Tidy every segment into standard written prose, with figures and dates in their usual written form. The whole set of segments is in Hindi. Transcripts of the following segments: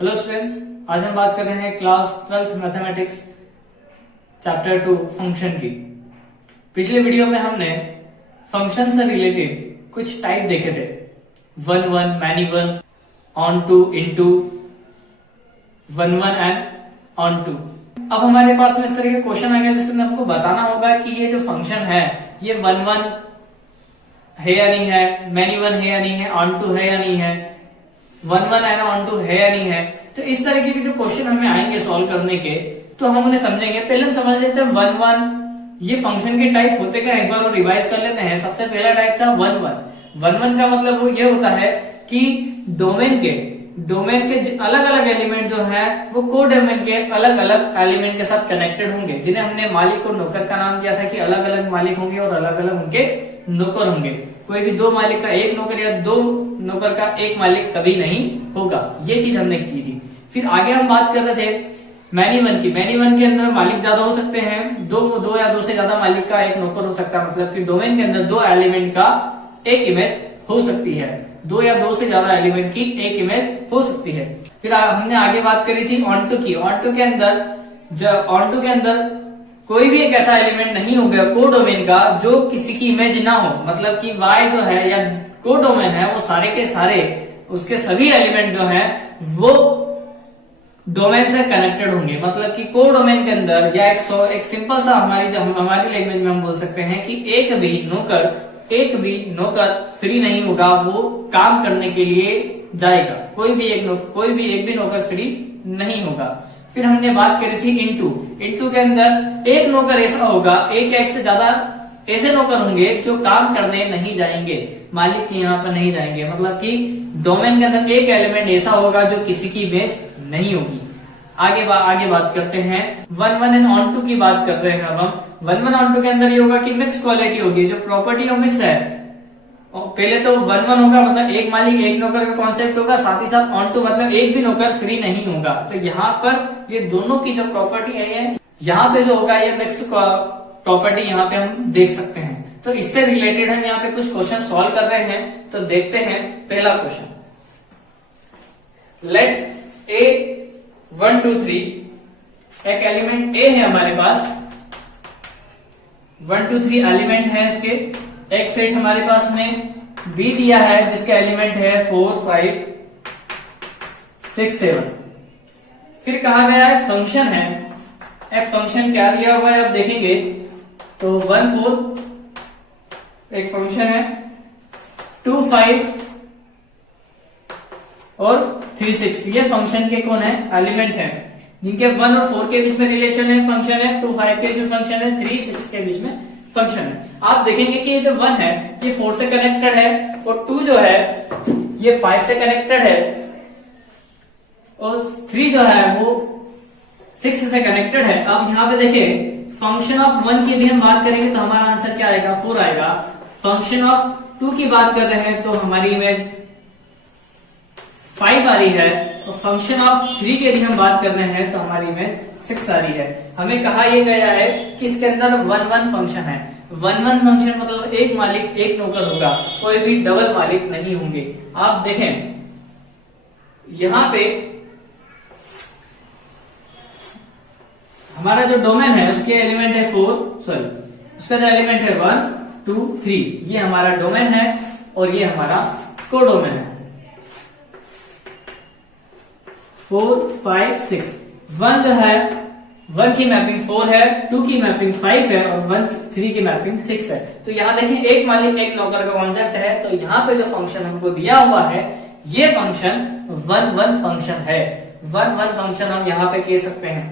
हेलो स्टूडेंट्स, आज हम बात कर रहे हैं class 12th mathematics chapter 2 function की। पिछले वीडियो में हमने फंक्शन से रिलेटेड कुछ टाइप देखे थे, one one, many one, onto, into, one one and onto. अब हमारे पास में इस तरह के क्वेश्चन आ गए जिसमें हमको बताना होगा कि ये जो फंक्शन है ये वन वन है या नहीं है, मैनी वन है या नहीं है, ऑन टू है या नहीं है, वन वन है ना ऑन टू है या नहीं है। तो इस तरह के जो क्वेश्चन हमें आएंगे सॉल्व करने के, तो हम उन्हें समझेंगे। पहले हम समझ लेते हैं वन वन ये फंक्शन के टाइप होते क्या, एक बार और रिवाइज कर लेते हैं। सबसे पहला टाइप था वन वन। वन वन का मतलब वो ये होता है कि डोमेन के अलग अलग एलिमेंट जो है वो को डोमेन के अलग अलग एलिमेंट के साथ कनेक्टेड होंगे, जिन्हें हमने मालिक और नौकर का नाम दिया था कि अलग अलग मालिक होंगे और अलग अलग उनके नौकर होंगे। कोई भी दो मालिक का एक नौकर या दो नौकर का एक मालिक कभी नहीं होगा। ये चीज हमने की थी। फिर आगे हम बात कर रहे थे मैनी वन की। मैनी वन के अंदर मालिक ज्यादा हो सकते हैं, दो या दो से ज्यादा मालिक का एक नौकर हो सकता है। मतलब कि डोमेन के अंदर दो एलिमेंट का एक इमेज हो सकती है, दो या दो से ज्यादा एलिमेंट की एक इमेज हो सकती है। फिर हमने आगे बात करी थी ऑन टू की। ऑन टू के अंदर कोई भी एक ऐसा एलिमेंट नहीं होगा को डोमेन का जो किसी की इमेज ना हो। मतलब कि y जो है या को डोमेन है वो सारे के सारे उसके सभी एलिमेंट जो है वो डोमेन से कनेक्टेड होंगे। मतलब कि को डोमेन के अंदर या एक सिंपल सा हमारी लैंग्वेज में हम बोल सकते हैं कि एक भी नौकर फ्री नहीं होगा, वो काम करने के लिए जाएगा। कोई भी एक भी नौकर फ्री नहीं होगा। फिर हमने बात करी थी इनटू के अंदर एक नौकर ऐसा होगा, एक या एक से ज्यादा ऐसे नौकर होंगे जो काम करने नहीं जाएंगे, मालिक के यहाँ पर नहीं जाएंगे। मतलब कि डोमेन के अंदर एक एलिमेंट ऐसा होगा जो किसी की इमेज नहीं होगी। आगे बात करते हैं one one and onto की बात कर रहे हैं। अब हम वन वन ऑन टू के अंदर ये होगा कि मिक्स क्वालिटी होगी। जो प्रॉपर्टी ऑफ मिक्स है, पहले तो वन वन होगा मतलब एक मालिक एक नौकर का कॉन्सेप्ट होगा, साथ ही साथ ऑन टू मतलब एक भी नौकर फ्री नहीं होगा। तो यहाँ पर ये दोनों की जो प्रॉपर्टी है यहाँ पे जो होगा ये मिक्स प्रॉपर्टी यहाँ पे हम देख सकते हैं। तो इससे रिलेटेड हम यहाँ पे कुछ क्वेश्चन सॉल्व कर रहे हैं। तो देखते हैं पहला क्वेश्चन। लेट ए 1 2 3 एक एलिमेंट ए है हमारे पास, 1 2 3 एलिमेंट है इसके। एक सेट हमारे पास में बी दिया है जिसका एलिमेंट है 4 5 6 7। फिर कहा गया एक फंक्शन है, एक फंक्शन क्या दिया हुआ है आप देखेंगे तो 1 4 एक फंक्शन है, 2 5 और 3 6 ये फंक्शन के कौन है, एलिमेंट है, जिनके 1 और 4 के बीच में रिलेशन है, फंक्शन है। 2 5 के बीच में फंक्शन है, 3 6 के बीच में फंक्शन है। आप देखेंगे कि ये जो 1 है ये 4 से कनेक्टेड है और 2 जो है ये 5 से कनेक्टेड है और 3 जो है वो 6 से कनेक्टेड है। अब यहाँ पे देखिए फंक्शन ऑफ 1 की यदि हम बात करेंगे तो हमारा आंसर क्या आएगा, 4 आएगा। फंक्शन ऑफ 2 की बात कर रहे हैं तो हमारी इमेज 5 आ रही है और फंक्शन ऑफ 3 की यदि हम बात कर रहे हैं तो हमारी इमेज 6 आ रही है। हमें कहा यह गया है कि इसके अंदर 1 1 फंक्शन है। 1 1 फंक्शन मतलब एक मालिक एक नौकर होगा, कोई भी डबल मालिक नहीं होंगे। आप देखें यहां पे हमारा जो डोमेन है उसके एलिमेंट है उसका जो एलिमेंट है 1 2 3 ये हमारा डोमेन है और ये हमारा को डोमेन है। 4 5 6 1 जो है 1 की मैपिंग 4 है, 2 की मैपिंग 5 है और 3 की मैपिंग 6 है। तो यहाँ देखें एक मालिक एक नौकर का कॉन्सेप्ट है। तो यहाँ पे जो फंक्शन हमको दिया हुआ है ये फंक्शन 1 1 फंक्शन है। 1 1 फंक्शन हम यहाँ पे कह सकते हैं।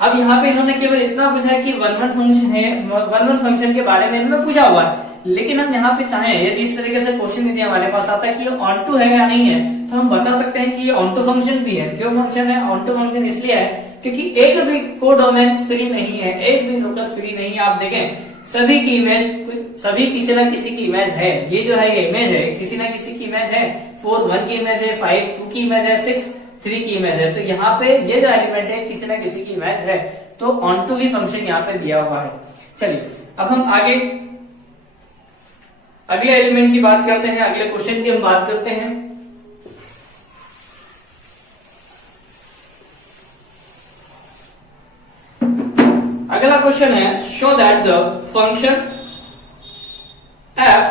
अब यहाँ पे इन्होंने केवल इतना पूछा है कि 1 1 फंक्शन है, 1 1 फंक्शन के बारे में इन्होंने पूछा हुआ है। लेकिन हम यहाँ पे चाहें यदि इस तरीके से क्वेश्चन यदि हमारे पास आता है कि ये ऑन टू है या नहीं है तो हम बता सकते हैं कि ये ऑन टू फंक्शन भी है। क्यों फंक्शन है, ऑन टू फंक्शन इसलिए है क्योंकि एक भी को डोमेन फ्री नहीं है, एक भी नौकर फ्री नहीं है। आप देखें सभी की इमेज, सभी किसी ना किसी की इमेज है। ये जो है ये इमेज है, किसी ना किसी की इमेज है। 4 1 की इमेज है, 5 2 की इमेज है, 6 3 की इमेज है। तो यहाँ पे ये जो एलिमेंट है किसी ना किसी की इमेज है। तो ऑन टू भी फंक्शन यहाँ पे दिया हुआ है। चलिए अब हम आगे अगले एलिमेंट की बात करते हैं, अगले क्वेश्चन की हम बात करते हैं। अगला क्वेश्चन है, show that the function f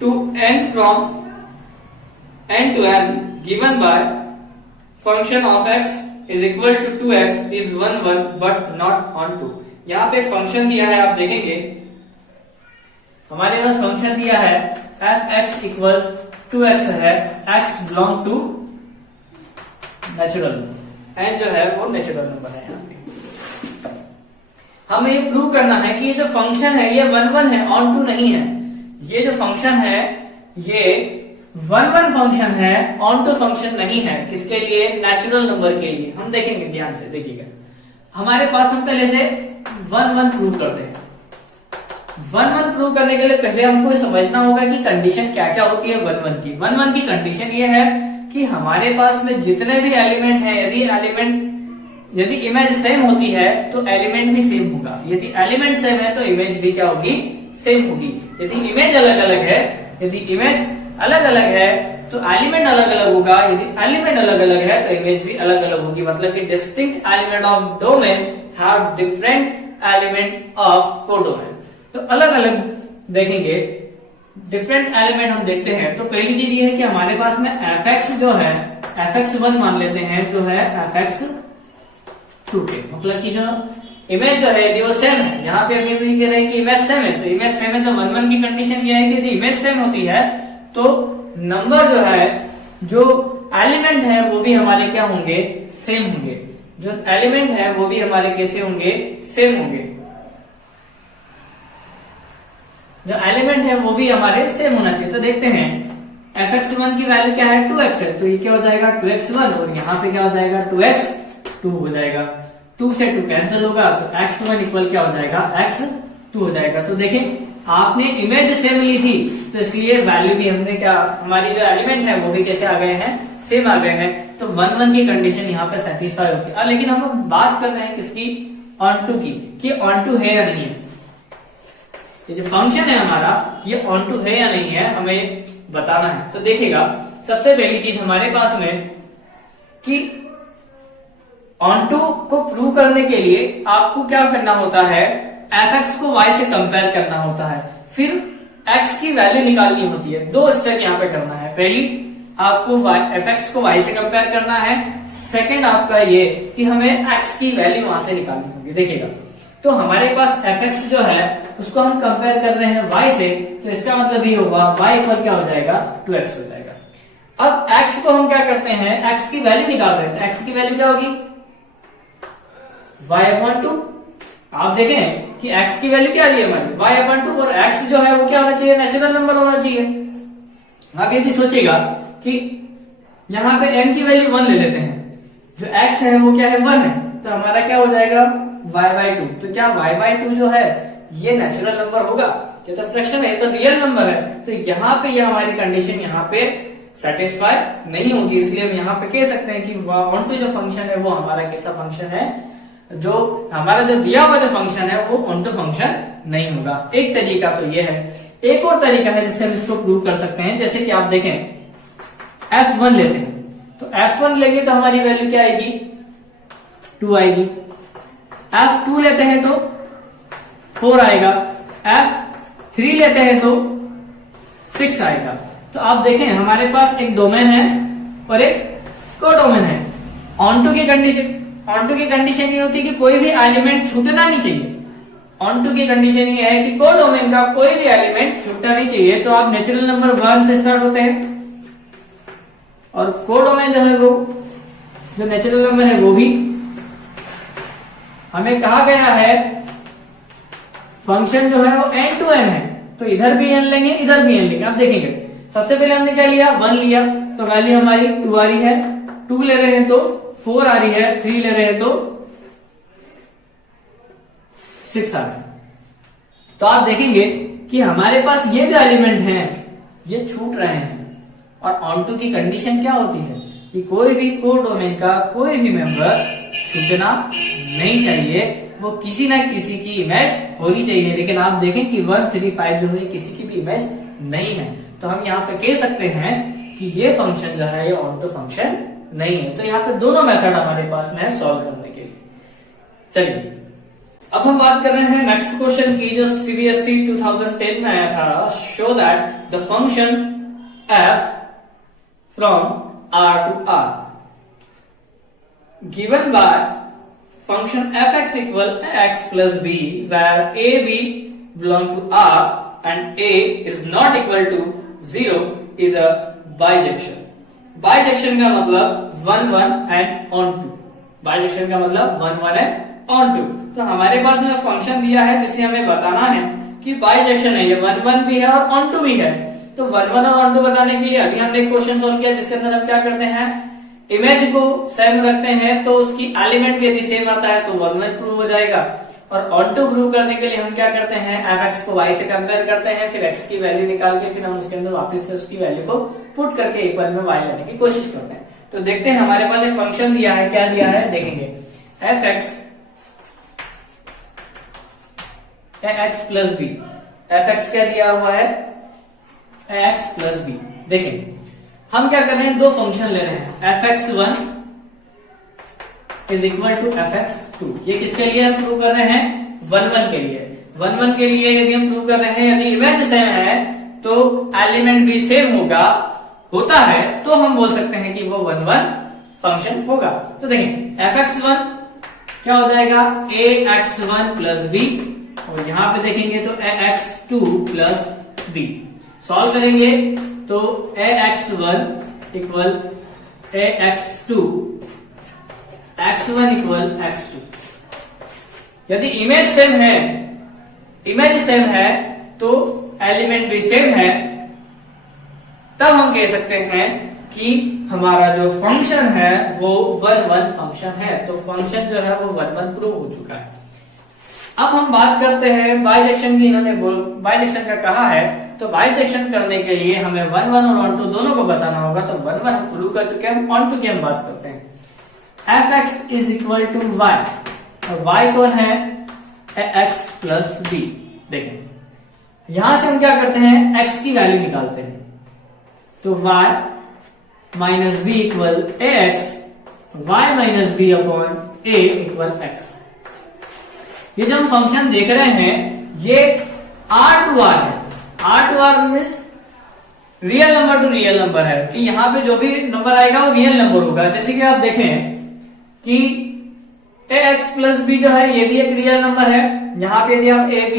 to n from n to n given by function of x is equal to 2x is 1 1 but not on 2। यहाँ पे फंक्शन दिया है, आप देखेंगे हमारे पास फंक्शन दिया है f x इक्वल 2x है, x belong to natural, n जो है वो नेचुरल नंबर है। यहाँ पे हमें ये प्रूव करना है कि ये जो फंक्शन है ये 1 1 है, ऑन टू नहीं है। ये जो फंक्शन है ये 1 1 फंक्शन है, ऑन टू फंक्शन नहीं है। किसके लिए? नेचुरल नंबर के लिए। हम देखेंगे, ध्यान से देखिएगा। हमारे पास हम पहले से 1 1 प्रूव करते हैं। 1 1 प्रूव करने के लिए पहले हमको समझना होगा कि कंडीशन क्या क्या होती है 1 1 की। 1 1 की कंडीशन ये है कि हमारे पास में जितने भी एलिमेंट है, यदि इमेज सेम होती है तो एलिमेंट भी सेम होगा। यदि एलिमेंट सेम है तो इमेज भी क्या होगी? सेम होगी। यदि इमेज अलग अलग है, यदि इमेज अलग अलग है तो एलिमेंट अलग अलग होगा। यदि एलिमेंट अलग अलग है तो इमेज भी अलग अलग होगी। मतलब कि distinct element of domain have different element of codomain. तो अलग अलग देखेंगे, डिफरेंट एलिमेंट हम देखते हैं। तो पहली चीज ये है कि हमारे पास में fx जो है, fx1 मान लेते हैं, जो है fx2 के, मतलब कि जो इमेज जो है यदि वो सेम है, यहाँ पे हम ये कह रहे हैं कि इमेज सेम है, तो इमेज सेम है तो 1 1 की कंडीशन ये है कि यदि इमेज सेम होती है तो नंबर जो है, जो एलिमेंट है वो भी हमारे क्या होंगे? सेम होंगे। जो एलिमेंट है वो भी हमारे कैसे होंगे? सेम होंगे। जो एलिमेंट है वो भी हमारे सेम होना चाहिए। तो देखते हैं fx1 की वैल्यू क्या है? 2x है, तो ये क्या हो जाएगा? 2x1, और यहाँ पे क्या हो जाएगा? 2x2 हो जाएगा। 2 से 2 कैंसिल होगा तो x1 इक्वल क्या हो जाएगा? x2 हो जाएगा। तो देखें, आपने इमेज सेम ली थी तो इसलिए वैल्यू भी हमने क्या, हमारी जो एलिमेंट है वो भी कैसे आ गए हैं? सेम आ गए हैं। तो 1 1 की कंडीशन यहाँ पे सेटिस्फाई होती है। लेकिन हम बात कर रहे हैं किसकी? ऑन टू की, कि ऑन टू है या नहीं है। ये जो फंक्शन है हमारा, ये ऑन टू है या नहीं है, हमें बताना है। तो देखिएगा, सबसे पहली चीज हमारे पास में कि ऑन टू को प्रूव करने के लिए आपको क्या करना होता है? fx को y से कंपेयर करना होता है, फिर x की वैल्यू निकालनी होती है। 2 स्टेप यहाँ पे करना है। पहली आपको fx को y से कंपेयर करना है, सेकंड आपका ये कि हमें x की वैल्यू वहां से निकालनी होगी। देखिएगा, तो हमारे पास fx जो है उसको हम कंपेयर कर रहे हैं y से, तो इसका मतलब ये होगा y इक्वल क्या हो जाएगा? 2x हो जाएगा। अब x को हम क्या करते हैं? x की वैल्यू निकाल रहे हैं, तो x की वैल्यू क्या होगी? y/2। आप देखें कि x की वैल्यू क्या आ रही है हमारी? y/2, और x जो है वो क्या होना चाहिए? नेचुरल नंबर होना चाहिए। आप ये चीज सोचिएगा कि यहाँ पे n की वैल्यू 1 ले लेते हैं, जो x है वो क्या है? 1 है, तो हमारा क्या हो जाएगा? y/2। तो क्या y/2 जो है ये नेचुरल नंबर होगा? ये तो फ्रैक्शन है, ये तो रियल नंबर है। तो यहाँ पे ये हमारी कंडीशन यहाँ पे सेटिस्फाई नहीं होगी। इसलिए हम यहाँ पे कह सकते हैं कि ऑन टू जो फंक्शन है वो हमारा कैसा फंक्शन है? जो हमारा जो दिया हुआ जो फंक्शन है वो ऑन टू फंक्शन नहीं होगा। एक तरीका तो ये है। एक और तरीका है जिससे हम इसको प्रूव कर सकते हैं। जैसे कि आप देखें, f1 लेते हैं, तो f1 लेंगे तो हमारी वैल्यू क्या आएगी? 2 आएगी। f2 लेते हैं तो 4 आएगा। f3 लेते हैं तो 6 आएगा। तो आप देखें, हमारे पास एक डोमेन है और एक कोडोमेन है। ऑन टू की कंडीशन ये होती है कि कोई भी एलिमेंट छूटना नहीं चाहिए। ऑन टू की कंडीशन ये है कि कोडोमेन का कोई भी एलिमेंट छूटना नहीं चाहिए। तो आप नेचुरल नंबर 1 से स्टार्ट होते हैं, और कोडोमेन जो है वो, जो नेचुरल नंबर है वो भी हमें कहा गया है फंक्शन जो है वो n to n है। तो इधर भी n लेंगे, इधर भी n लेंगे। आप देखेंगे, सबसे पहले हमने क्या लिया? 1 लिया, तो वैल्यू हमारी 2 आ रही है। 2 ले रहे हैं तो 4 आ रही है। 3 ले रहे हैं तो 6 आ रही है। तो आप देखेंगे कि हमारे पास ये जो एलिमेंट हैं ये छूट रहे हैं। और ऑन टू की कंडीशन क्या होती है कि कोई भी कोडोमेन का कोई भी मेंबर छूटना नहीं चाहिए, वो किसी ना किसी की इमेज होनी चाहिए। लेकिन आप देखें कि 1 3 5 जो है किसी की भी इमेज नहीं है। तो हम यहाँ पे कह सकते हैं कि ये फंक्शन जो है ये ऑन टू फंक्शन नहीं है। तो यहाँ पे दोनों मेथड हमारे पास में है सॉल्व करने के लिए। चलिए अब हम बात कर रहे हैं नेक्स्ट क्वेश्चन की, जो सीबीएसई 2010 में आया था। Show that the function f from r to r given by function fx equal x plus b where a b belong to r and a is not equal to 0 is a bijection. Bijection का मतलब 1 1 एंड ऑन टू। बाइजेक्शन का मतलब 1 1 एंड ऑन टू। तो हमारे पास में फंक्शन दिया है जिसे हमें बताना है कि बाइजेक्शन है, ये 1 1 भी है और ऑन टू भी है। तो 1 1 और ऑन टू बताने के लिए अभी हमने एक क्वेश्चन सोल्व किया जिसके अंदर हम क्या करते हैं, इमेज को सेम रखते हैं तो उसकी एलिमेंट भी यदि सेम आता है तो 1 1 प्रूव हो जाएगा। और ऑन टू प्रूव करने के लिए हम क्या करते हैं, fx को y से कंपेयर करते हैं, फिर x की वैल्यू निकाल के फिर हम उसके अंदर वापस से उसकी वैल्यू को पुट करके एक बार में y लेने की कोशिश करते हैं। तो देखते हैं हमारे पास एक फंक्शन दिया है, क्या दिया है देखेंगे, fx x plus B. fx क्या दिया हुआ है, x प्लस बी। देखें हम क्या कर रहे हैं, दो फंक्शन ले रहे हैं, fx1 is equal to fx2। ये किसके लिए हम प्रूव कर रहे हैं, 1 1 के लिए। 1 1 के लिए यदि हम प्रूव कर रहे हैं, यदि इमेज सेम है तो एलिमेंट भी सेम होता है तो हम बोल सकते हैं कि वो 1 1 फंक्शन होगा। तो देखें fx1 क्या हो जाएगा, ax1 प्लस b, और यहां पे देखेंगे तो ax2 प्लस b। सॉल्व करेंगे तो ax1 equal ax2, x1 equal x2। यदि इमेज सेम है तो एलिमेंट भी सेम है, तब हम कह सकते हैं कि हमारा जो फंक्शन है वो 1 1 फंक्शन है। तो फंक्शन जो है वो 1 1 प्रूव हो चुका है। अब हम बात करते हैं बाइजेक्शन की। इन्होंने बाइजेक्शन का कहा है, तो बाइजेक्शन करने के लिए हमें 1 1 और ऑन टू दोनों को बताना होगा। तो 1 1 हम प्रूव कर चुके हैं, ऑन टू की हम बात करते हैं। fx is equal to y, और y कौन है, x प्लस b। देखें यहां से हम क्या करते हैं, x की वैल्यू निकालते हैं। तो y minus B equal ax, y minus B upon a equal x। ये जो हम फंक्शन देख रहे हैं ये r टू r है। r to r means real number to real number है, कि यहाँ पे जो भी नंबर आएगा वो रियल नंबर होगा। जैसे कि आप देखें कि ax प्लस b जो है ये भी एक रियल नंबर है। यहाँ पे यदि आप a b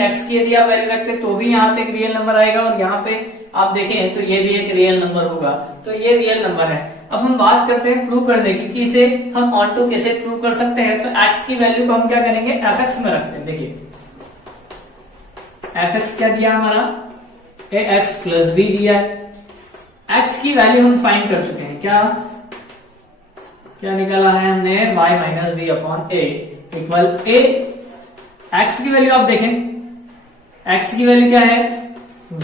x की यदि आप वैल्यू रखते तो भी यहाँ पे एक रियल नंबर आएगा, और यहाँ पे आप देखें तो ये भी एक रियल नंबर होगा। तो ये रियल नंबर है। अब हम बात करते हैं प्रूव करने की कि इसे हम ऑन टू कैसे प्रूव कर सकते हैं। तो x की वैल्यू को हम क्या करेंगे, fx में रखते हैं। देखिए fx क्या दिया हमारा, ax प्लस b दिया है। x की वैल्यू हम फाइंड कर चुके हैं, क्या निकाला है हमने, y minus B upon a equal a। x की वैल्यू आप देखें, x की वैल्यू क्या है,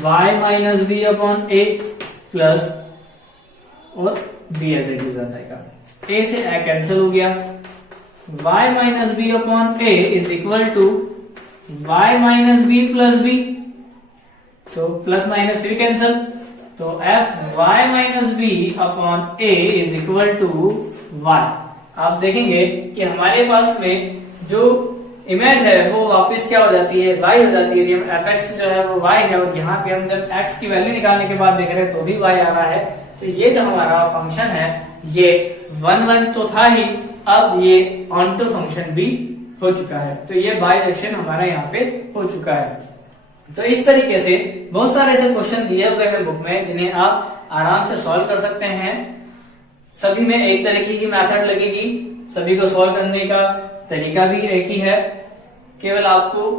y minus B upon a plus, और b एज इट इज आ जाएगा, a से a कैंसिल हो गया, y minus B upon a is equal to y minus B plus b। तो प्लस माइनस फिर कैंसिल, तो f y minus B upon a is equal to y। आप देखेंगे कि हमारे पास में जो इमेज है वो वापस क्या हो जाती है, y हो जाती है। यदि हम fx जो है वो y है, और यहाँ पे हम जब x की वैल्यू निकालने के बाद देख रहे हैं तो भी y आ रहा है। तो ये जो हमारा फंक्शन है ये 1 1 तो था ही, अब ये ऑन टू फंक्शन भी हो चुका है। तो ये बाइजेक्शन हमारा यहाँ पे हो चुका है। तो इस तरीके से बहुत सारे ऐसे क्वेश्चन दिए हुए हैं बुक में जिन्हें आप आराम से सॉल्व कर सकते हैं। सभी में एक तरीके की मेथड लगेगी, सभी को सॉल्व करने का तरीका भी एक ही है, केवल आपको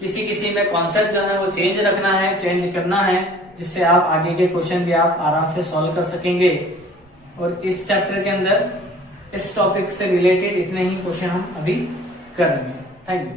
किसी किसी में कॉन्सेप्ट जो है वो चेंज रखना है, चेंज करना है, जिससे आप आगे के क्वेश्चन भी आप आराम से सॉल्व कर सकेंगे। और इस चैप्टर के अंदर इस टॉपिक से रिलेटेड इतने ही क्वेश्चन हम अभी कर रहे हैं। Thank you.